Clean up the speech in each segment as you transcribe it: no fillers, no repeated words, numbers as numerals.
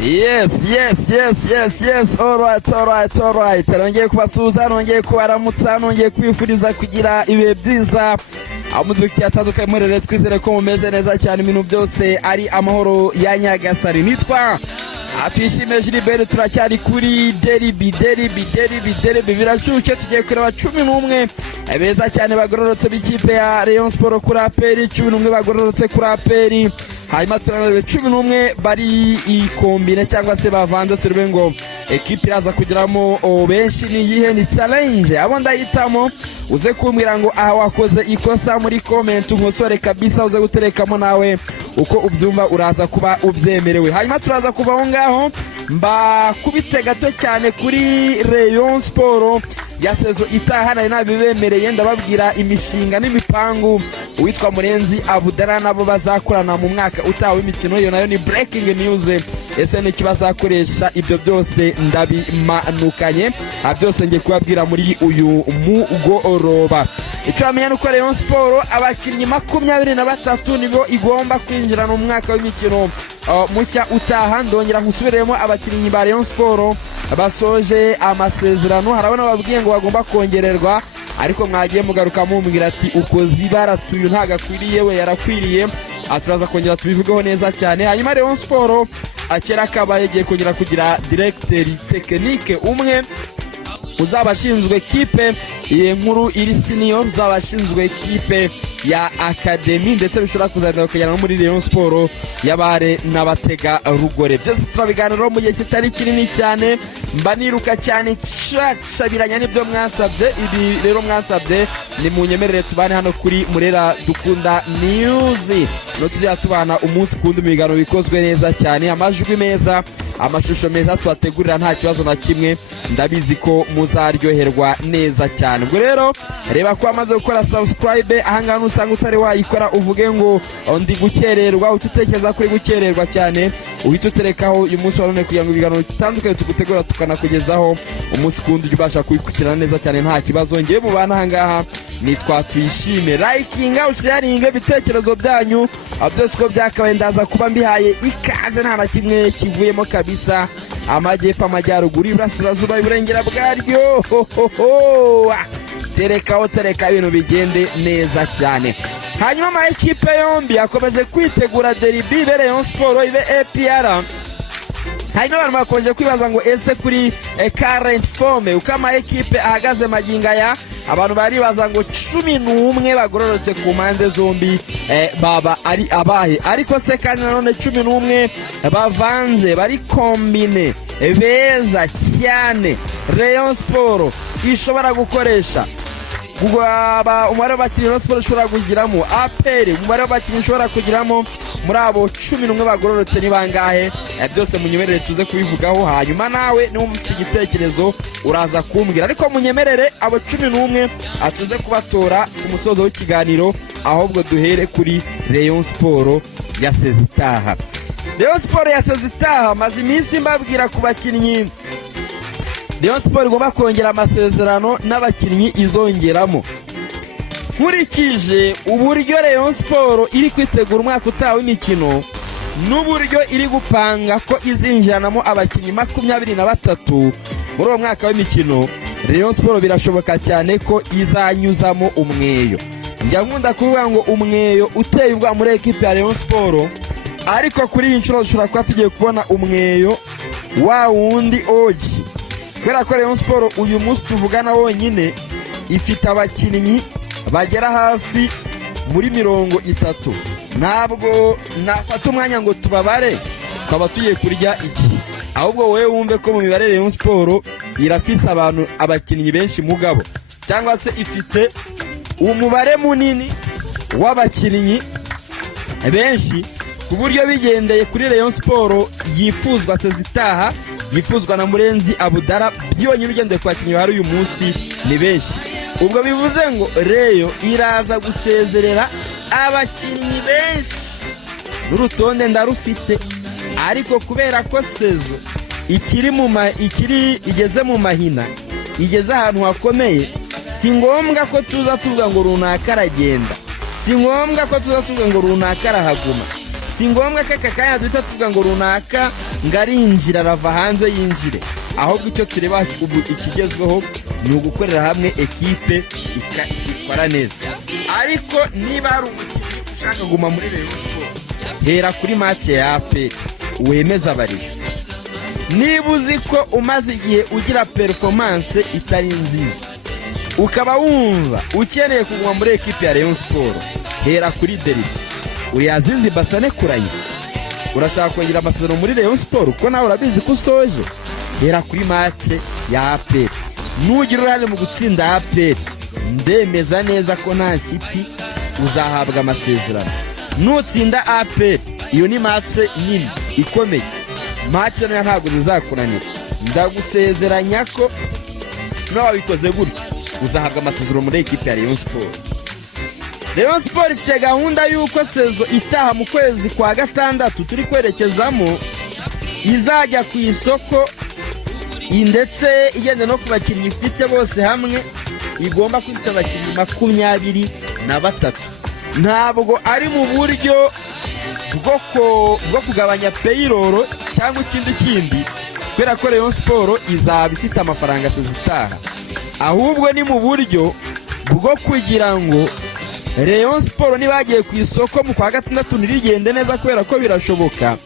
Yes. Alright. Nongeye kubasuhuza, nongeye kubaramutsa, nongeye kwifuriza kugira ibihe byiza. Amudukiye atandukanye muri rero twizere ko mumeze neza cyane, ibintu byose ari amahoro ya Nyagasani. Nitwa Twishime Gilbert, turacyari kuri Derby birashyushye. Tugiye kureba 11 beza cyane bagororotse b'ikipe ya Rayon Sport kuri APR, 11 bagororotse kuri APR. Hanyuma turarebe 11 bari ikombine cyangwa se bavanze, turebe ngo ekipe iraza kugiramo benshi ni yihe, ni challenge. Abo ndahitamo uze kumbwira ngo aha wakoze ikosa muri comment, nkosore kabisa, uze guterekamo nawe uko ubyumva, uraza kuba ubyemerewe. Hanyuma turaza kuva aho ngaho mba kubite gato cyane kuri Rayon Sport ya sezo itaha. Nari nabibemereye ndababwira imishinga n'imipangu witwa Murenzi Abudara nabo bazakorana mu mwaka utaha w'imikino. Iyo nayo ni breaking news. Ese ni kibazakoresha ibyo byose ndabimanukanye, byose ngiye kubabwira muri uyu mugoroba. Icyo amenya nuko Rayon Sport abakinnyi 23 nibo igomba kwinjira mu mwaka w'imikino mushya utaha. Ndongera nkusubiremo abakinnyi ba Rayon Sport basoje amasezerano. Harabona babwiye ngo bagomba kongererwa, ariko mwagiye mugaruka mumbwira ati ukoze ibara tuyu ntaga kwiriye, we yarakwiriye. Aturaza kongera tubivugaho neza cyane. Hanyuma Rayon Sport akera kabaye giye kongera kugira directeur technique umwe uzabashinzwe ekipe nkuru iri senior, uzabashinzwe ekipe ya academy, ndetse bishobora kuzagenda kugera muri Rayon Sport y'abare n'abatega rugore. Byose turabiganiraho mu gihe kitari kinini cyane. Mba niruka cyane shabiranya n'ibyo mwansabye. Ibi rero mwansabye ni munyemerere tubane hano kuri Murera Dukunda News. No tuzya tubana umunsi kundi mu biganiro bikozwe neza cyane, amajwi meza, amashusho meza twategurira, nta kibazo na kimwe. Ndabizi ko muzaryoherwa neza cyane. Ubwo rero reba ko amaze gukora subscribe ahanga nusanga utari wayikora, uvuge ngo ndi gukererwa, ututekereza kuri gukererwa cyane, uhita uterekaho uyu munsi warone kugira ngo ibiganiro bitandukanye tugutegura tukanakugezaho umunsi kundi ubasha kuyikurikirana neza cyane nta kibazo. Ngiye mu bana ahangaha nitwa Twishime. Likinga, sharinga ibitekerezo byanyu byose ko byakabaye, ndaza kuba mbihaye ikaze, nta na kimwe kivuyemo kabisa. Amajyepfo, amajyaruguru, iburasirazuba, iburengera bwaryo, tereka ibintu bigende neza cyane. Hanyuma ama ekipe yombi akomeje kwitegura derby, ibe Rayon Sport ibe APR. Hanyuma abantu bakomeje kwibaza ngo ese kuri current form uko ama ekipe ahagaze maginga ya, abantu baribaza ngo 11 bagororotse ku mpande zombi baba ari abahe. Ariko se kandi nanone 11 bavanze bari kombine beza cyane Rayon Sport ishobora gukoresha. Umubare w'abakinnyi Rayon Sport ishobora kugiramo, APR umubare w'abakinnyi ishobora kugiramo muri abo 11 bagororotse ni bangahe? Byose munyemerere tuze kubivugaho. Hanyuma nawe niba ufite igitekerezo uraza kumbwira, ariko munyemerere abo 11 atuze kubatora ku musozo w'ikiganiro, ahubwo duhere kuri Rayon Sport ya sezitaha. Rayon Sport ya sezitaha maze iminsi mbabwira ku bakinnyi Rayon Sport igomba kongera amasezerano n'abakinnyi izongeramo. Nkurikije uburyo Rayon Sport iri kwitegura umwaka utaha w'imikino n'uburyo iri gupanga ko izinjiranamo abakinnyi 23 muri uwo mwaka w'imikino, Rayon Sport birashoboka cyane ko izanyuzamo umweyo. Njya nkunda kuvuga ngo umweyo uteye ubwa muri ekipe ya Rayon Sport, ariko kuri iyi nshuro dushobora kuba tugiye kubona umweyo wa wundi oji, kubera ko Rayon Sport uyu munsi tuvugana wonyine ifite abakinnyi bagera hafi muri 30. Ntabwo nafata umwanya ngo tubabare twaba tugiye kurya iki, ahubwo wowe wumve ko mu mibare Rayon Sport irafise abakinnyi benshi mugabo, cyangwa se ifite umubare munini w'abakinnyi benshi, ku buryo bigendeye kuri Rayon Sport yifuzwa sezitaha, yifuzwa na Murenzi Abudara, byonyine ugendeye ku bakinnyi bari uyu munsi ni benshi. Ubwo bivuze ngo Rayon iraza gusezerera abakinnyi benshi, n'urutonde ndarufite, ariko kubera ko sezo igeze mu mahina, igeze ahantu hakomeye, si ngombwa ko tuza tuvuga ngo runaka aragenda, si ngombwa ko tuza tuvuga ngo runaka arahaguma, si ngombwa ko aka kanya duhita tuvuga ngo runaka ngarinjira arava hanze yinjire, ahubwo icyo tureba ubu ikigezweho ni ugukorera hamwe ekipe ikora neza. Ariko niba hari umukinnyi ushaka kuguma muri Rayon Sport, hera kuri match ya APR wemeza abarije. Niba uzi ko umaze igihe ugira performance itari nziza, ukaba wumva ukeneye kuguma muri ekipe ya Rayon Sport, hera kuri Derby. Uri Azizi Basane Kuranye, urashaka kongera amasezerano muri Rayon Sport kuko nawe urabizi ko usoje, hera kuri match ya APR. Nugira uruhare mu gutsinda APR, ndemeza neza ko nta shiti uzahabwa amasezerano. Nutsinda APR, iyo ni match nini ikomeye, match nayo ntabwo zizakunanira. Ndagusezeranya ko nawe wabikoze gutyo uzahabwa amasezerano muri ekipe ya Rayon Sport. Rayon Sport ifite gahunda y'uko sezo itaha mu kwezi kwa gatandatu turi kwerekezamo izajya ku isoko, ndetse igende no ku bakinnyi ifite bose hamwe igomba kwita abakinnyi 23. Ntabwo ari mu buryo bwo kugabanya payroll cyangwa ikindi, kubera ko Rayon Sport izaba ifite amafaranga sezitaha, ahubwo ni mu buryo bwo kugira ngo Rayon Sport nibagiye ku isoko mu kwa gatandatu nirigende neza, kubera ko birashoboka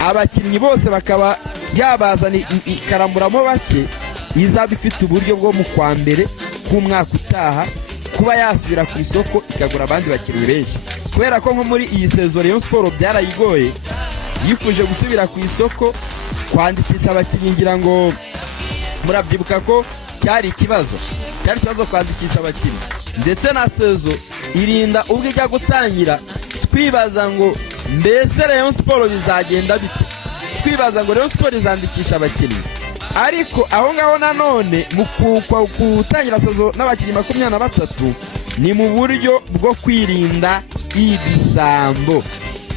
abakinnyi bose bakaba yabazana ikaramuramo bake, izaba ifite uburyo bwo mu kwa mbere k'umwaka utaha kuba yasubira ku isoko ikagura abandi bakinnyi benshi. Kubera ko nko muri iyi sezo Rayon Sport byarayigoye, yifuje gusubira ku isoko kwandikisha abakinnyi, ngira ngo murabyibuka ko cyari ikibazo kwandikisha abakinnyi, ndetse na sezo irinda ubwo ijya gutangira twibaza ngo mbese Rayon Sport bizagenda bite, twibaza ngo Rayon Sport izandikisha abakinnyi. Ariko aho ngaho nanone mu gutangira sezo n'abakinnyi 23 ni mu buryo bwo kwirinda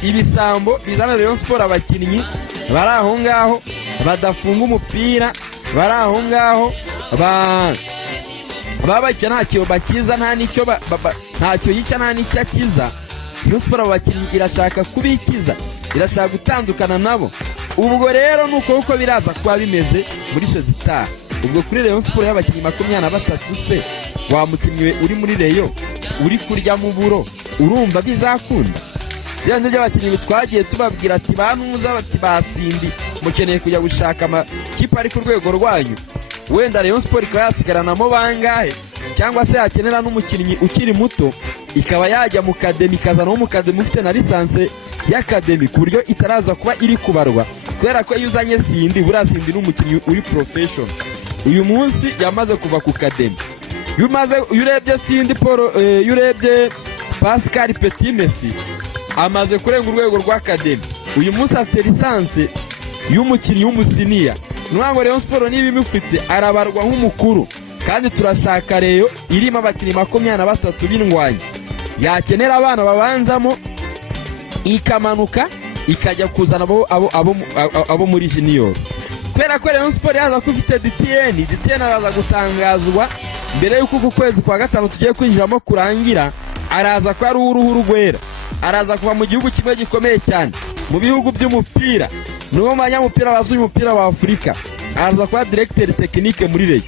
ibisambo bizana Rayon Sport abakinnyi bari aho ngaho badafunga umupira, bari aho ngaho babakira ntacyo bakiza, ntacyo yica nta n'icyo akiza. Rayon Sport abakinnyi irashaka kubikiza, irashaka gutandukana nabo. Ubwo rero nuko uko biraza kuba bimeze muri sezitaha. Ubwo kuri Rayon Sport y'abakinnyi 23 se wa mukinnyi uri muri Rayon uri kurya mu buro, urumva bizakunda? Byanze by'abakinnyi twagiye tubabwira ati banuza bati basindi mukeneye kujya gushaka amakipe ari ku rwego rwanyu, wenda Rayon Sport ikaba yasigaranamo bangahe, cyangwa se yakenera n'umukinnyi ukiri muto ikaba yajya mu kademi, ikazana mu kademi ufite na lisanse y'akademi ku buryo itaraza kuba iri kubarwa, kubera ko iyo uzanye Sindi burasindi n'umukinnyi uri profession. Uyu munsi yamaze kuva ku kademi. Urebye Sindi Paul, urebye Pascal Petit Messi amaze kurenga urwego rw'akademi. Uyu munsi afite lisanse y'umukinnyi w'umusiniya. Nubwo Rayon Sport niba imufite arabarwa nk'umukuru, kandi turashaka Rayon irimo abakinnyi 23 b'indwanyi, yakenera abana babanzamo ikamanuka ikajya kuzana abo muri junior. Kubera ko Rayon Sport yaza ko ifite DTN araza gutangazwa mbere y'uko ku kwezi kwa gatanu tugiye kwinjiramo kurangira, araza ko ari uruhu rwera, araza kuva mu gihugu kimwe gikomeye cyane mu bihugu by'umupira, n'uwo manyamupira bazuye umupira wa Afurika, araza kuba directeur technique muri Rayon.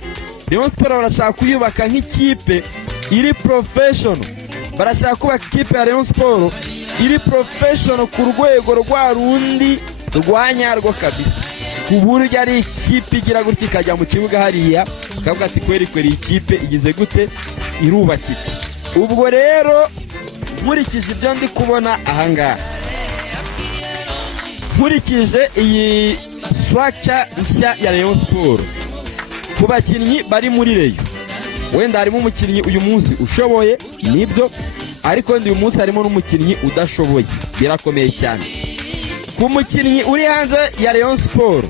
Rayon Sport barashaka kuyubaka nk'ikipe iri professional, barashaka kubaka ikipe ya Rayon Sport iri professional ku rwego rwa rundi rwanyarwo kabisa, ku buryo ari ikipe igira gutya ikajya mu kibuga hariya kavuga ati kweri ikipe igize gute, irubakitse. Ubwo rero nkurikije ibyo ndi kubona ahangaha, nkurikije iyi structure nshya ya Rayon Sport ku bakinnyi bari muri Rayon, wenda harimo umukinnyi uyu munsi ushoboye nibyo, ariko uyu munsi harimo n'umukinnyi udashoboye, birakomeye cyane. Ku mukinnyi uri hanze ya Rayon Sport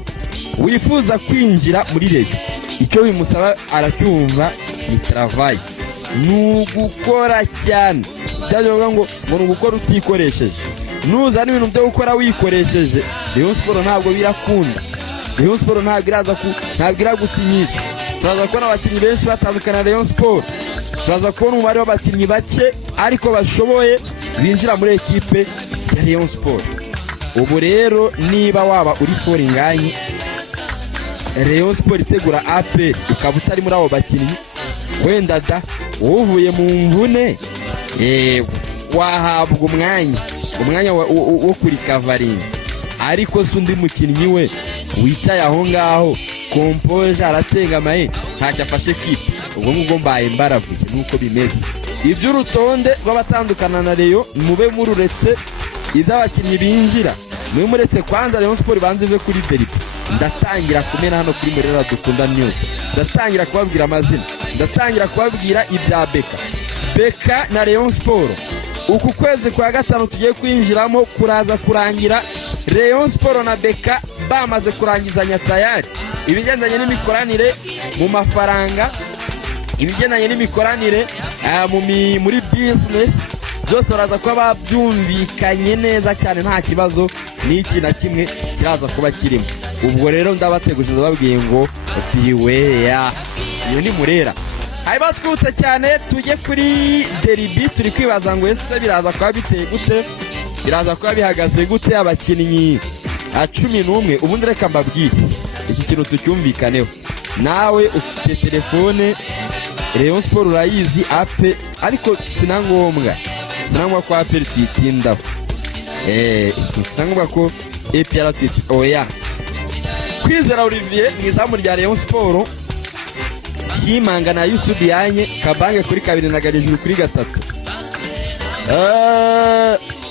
wifuza kwinjira muri Rayon, icyo bimusaba aracyumva ni travail, nugukora cyane, byavuga ngo nugukora utikoresheje. Nuza n'ibintu byo gukora wikoresheje, Rayon Sport ntabwo birakunda. Rayon Sport ntabwo iragusinyisha. Turaza kubona abakinnyi benshi batandukana na Rayon Sport, turaza kubona umubare w'abakinnyi bake ariko bashoboye binjira muri ekipe ya Rayon Sport. ubu rero niba waba uri foringanye Rayon Sport itegura APR ukaba utari muri abo bakinnyi wenda da uvuye mu mvune wahabwa umwanya wo kuri kavaringa, ariko se undi mukinnyi we wicaye aho ngaho kompoje aratengamaye ntacyo afashe kipe, ubwo ngubwo mbaye mbaravuze nuko bimeze. Iby'urutonde rw'abatandukana na Rayon mube mururetse, iby'abakinnyi binjira mube muretse kwanza Rayon Sport banze ive kuri Derby. Ndatangira kumena hano kuri Murera Dukunda News, ndatangira kubabwira amazina, ndatangira kubabwira ibya Beka na Rayon Sport. Uku kwezi kwa gatanu tugiye kwinjiramo kuraza kurangira Rayon Sport na Beka bamaze kurangizanya tayari ibigendanye n'imikoranire mu mafaranga, ibigendanye n'imikoranire muri business, byose baraza kuba babyumvikanye neza cyane, nta kibazo n'iki na kimwe kiraza kuba kirimo. Ubwo rero ndabateguje ndababwiye ngo piweya iyo ni Murera. Haiba twute cyane tujye kuri Derby, turi kwibaza ngo ese biraza kuba biteye gute, biraza kuba bihagaze gute abakinnyi 11. Ubundi reka mbabwire iki kintu tucyumvikaneho. Nawe ufite telefone Rayon Sport urayizi ape, ariko sinangombwa ko APR tuyitindaho, sinangombwa ko APR tuyitindaho. Oya, Kwizera Olivier mu izamu rya Rayon Sport, Chimanga na Yusuf Yanye Kabange kuri 2 na Garijuru kuri 3.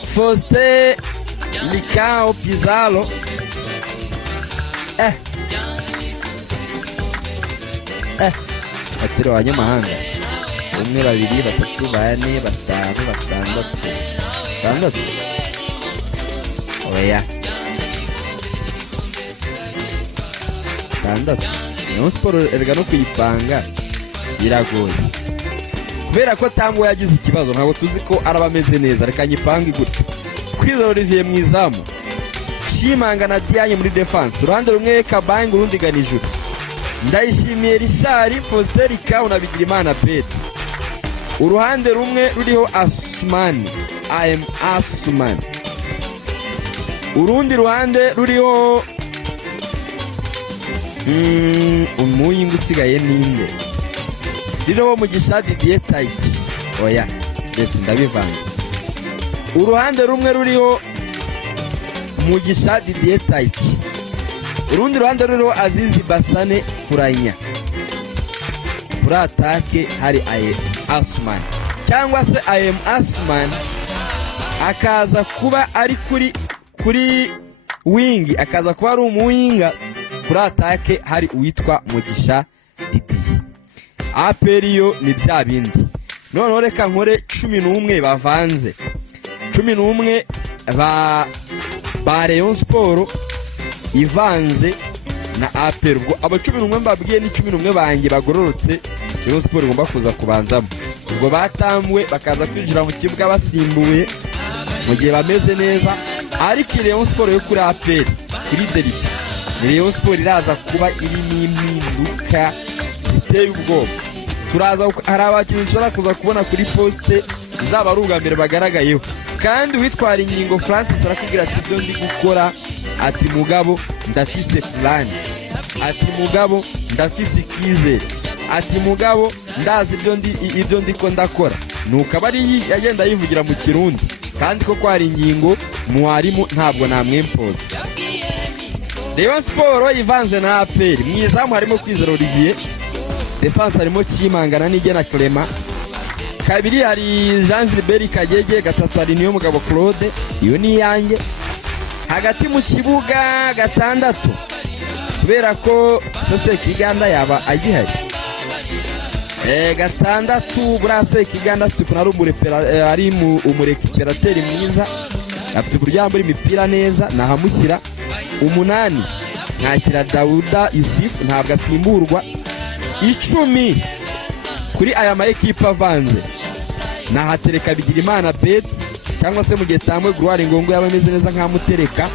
Foste Likao Pizarro atari abanyamahanga 1 2 3 4 5 6 oya 6. Rayon Sport erega no kuyipanga biragoye kubera ko Tango yagize ikibazo, ntabwo tuzi ko arabameze neza. Reka nyipange gute: Kwizera Olivier mu izamu, Chimanga na Dianye muri defense, uruhande rumwe Kabange urundi Ganijuru, Ndayishimiye Richard, Foster Likao na Bigirimana Pedro. Uruhande rumwe ruriho Asumani, Asuman. Urundi ruhande ruriho umuyingu usigaye ninde, ririho Mugisha Didier Taiki. Oya ndetse ndabivanga. Uruhande rumwe ruriho Mugisha Didier Taiki, urundi ruhande ruriho Azizi Basane Kuranya. Kuri atake hari Asuman cyangwa se Asuman akaza kuba ari kuri wing, akaza kuba ari umuwinga. Kuri atake hari uwitwa Mugisha Didier. APR yo ni bya bindi. None reka nkore 11 bavanze, 11 ba Rayon Sport ivanze na APR. Ubwo aba 11 mbabwiye ni 11 banjye bagororotse Rayon Sport igomba kuza kubanzamo. Ubwo batambwe bakaza kwinjira mu kibuga basimbuye mu gihe bameze neza, ariko Rayon Sport yo kuri APR kuri Derby, Rayon Sport iraza kuba iri n'impinduka ziteye ubwoba. Turaza hari abakinnyi nshobora kuza kubona kuri poste zaba ari ubwa mbere bagaragayeho, kandi witwara ingingo Francis arakubwira ati ibyo ndi gukora, ati mugabo ndafise plan, ati mugabo ndafise ikizere, ati mugabo ndazi ibyo ndiko ndakora. Nuko abari yagenda yivugira mu Kirundi, kandi ko kwari ingingo mwarimu ntabwo namwempoza. Rayon Sport ivanze na APR. Mu izamu harimo Kwizera Olivier, defense harimo Chimanga na Nigena Clement, 2 hari Jean Gilbert Kagege, 3 hari Niyomugabo Claude, iyo ni yanjye. Hagati mu kibuga 6 kubera ko Sase Kiganda yaba agihari, 6 burase Kiganda tukuna ari umurekiperateri mwiza, afite uburyo yambura imipira neza, nahamushyira. 8 nkakira Dauda Yusuf, ntabwo asimburwa. 10 kuri aya ma equipe avanze nahatereka Bigirimana Bet, cyangwa se mu gihe Tambwe Gloire Ngongo yabameze neza nkamutereka.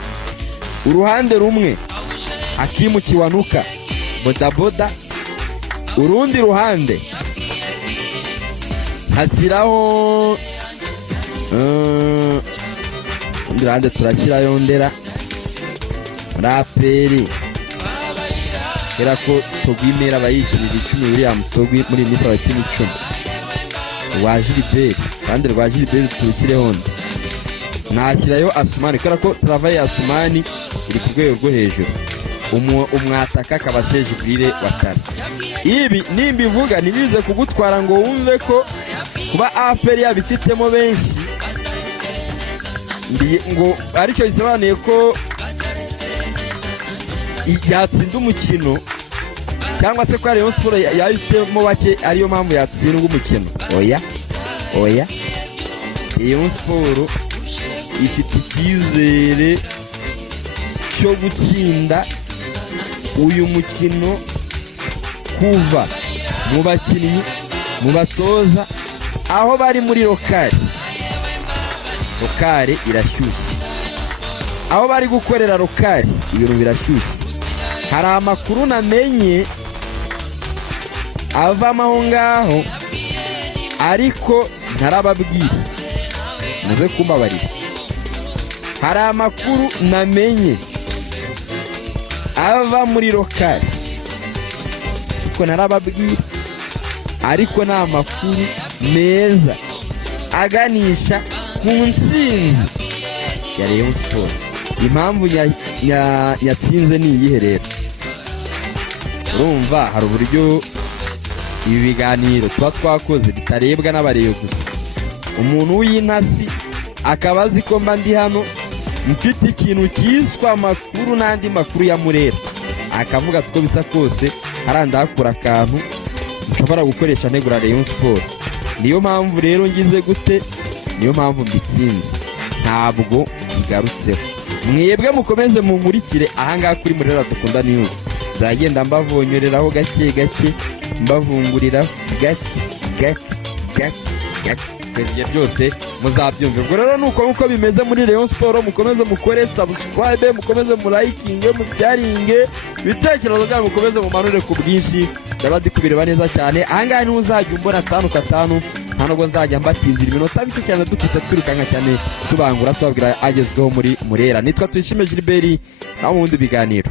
Uruhande rumwe Hakimu Kiwanuka Bodaboda, urundi ruhande hashyiraho Ndurande turashyirayo Ndera muri APR kera ko Togwimera bayikirira 10 William Togwi muri minsi abakini 10 wa Gilbert kandi rwa Gilbert tushyireho nashyirayo Asumani kera ko travaye Asumani iri ku rwego rwo hejuru umwataka kabasheje Grille watara. Ibi nimbivuga nibize kugutwara ngo wumve ko kuba APR yabifitemo benshi ngo aricyo bisobanuye ko yatsinda umukino cyangwa se ko Rayon Sport yabifitemo bake ariyo mpamvu yatsindwa umukino. Oya Rayon Sport ifite icyizere cyo gutsinda uyu mukino kuva mu bakinnyi mu batoza aho bari muri lokale irashyushye, aho bari gukorera lokale ibintu birashyushye. Hari amakuru namenye avamo aho ngaho ariko ntarababwira muze kumbabarira. Hari amakuru namenye ava muri lokale ko narababwira ariko ni amakuru meza aganisha ku ntsinzi ya Rayon Sport. Impamvu yatsinze ni iyihe rero? Urumva hari uburyo ibi biganiro tuba twakoze bitarebwa n'abareyo gusa. Umuntu w'intasi akaba azi ko mba ndi hano mfite ikintu cyiswa amakuru n'andi makuru ya Murera, akavuga two bisa kose harandakura akantu nshobora gukoresha ntegura Rayon Sport. Niyo mpamvu rero ngize gute, niyo mpamvu mbitsinze, ntabwo bigarutseho. Mwebwe mukomeze munkurikire ahangaha kuri Murera Dukunda News, zagenda mbavonyoreraho gake gake mbavungurira gake byose muzabyumva. Ubwo rero nuko bimeze muri Rayon Sport. Mukomeze mukore subscribe, mukomeze murayikinge, mubyaringe ibitekerezo byanyu, mukomeze mumanure ku bwinshi. Ndabadi kubireba neza cyane. Ahangaha ni uzajya umbona 5 nta nubwo nzajya mbatinzira iminota bike cyane dukita twirukanga cyane tubangura tubabwira agezweho muri Murera. Nitwa Tuyishime Gilbert naho mu bindi biganiro.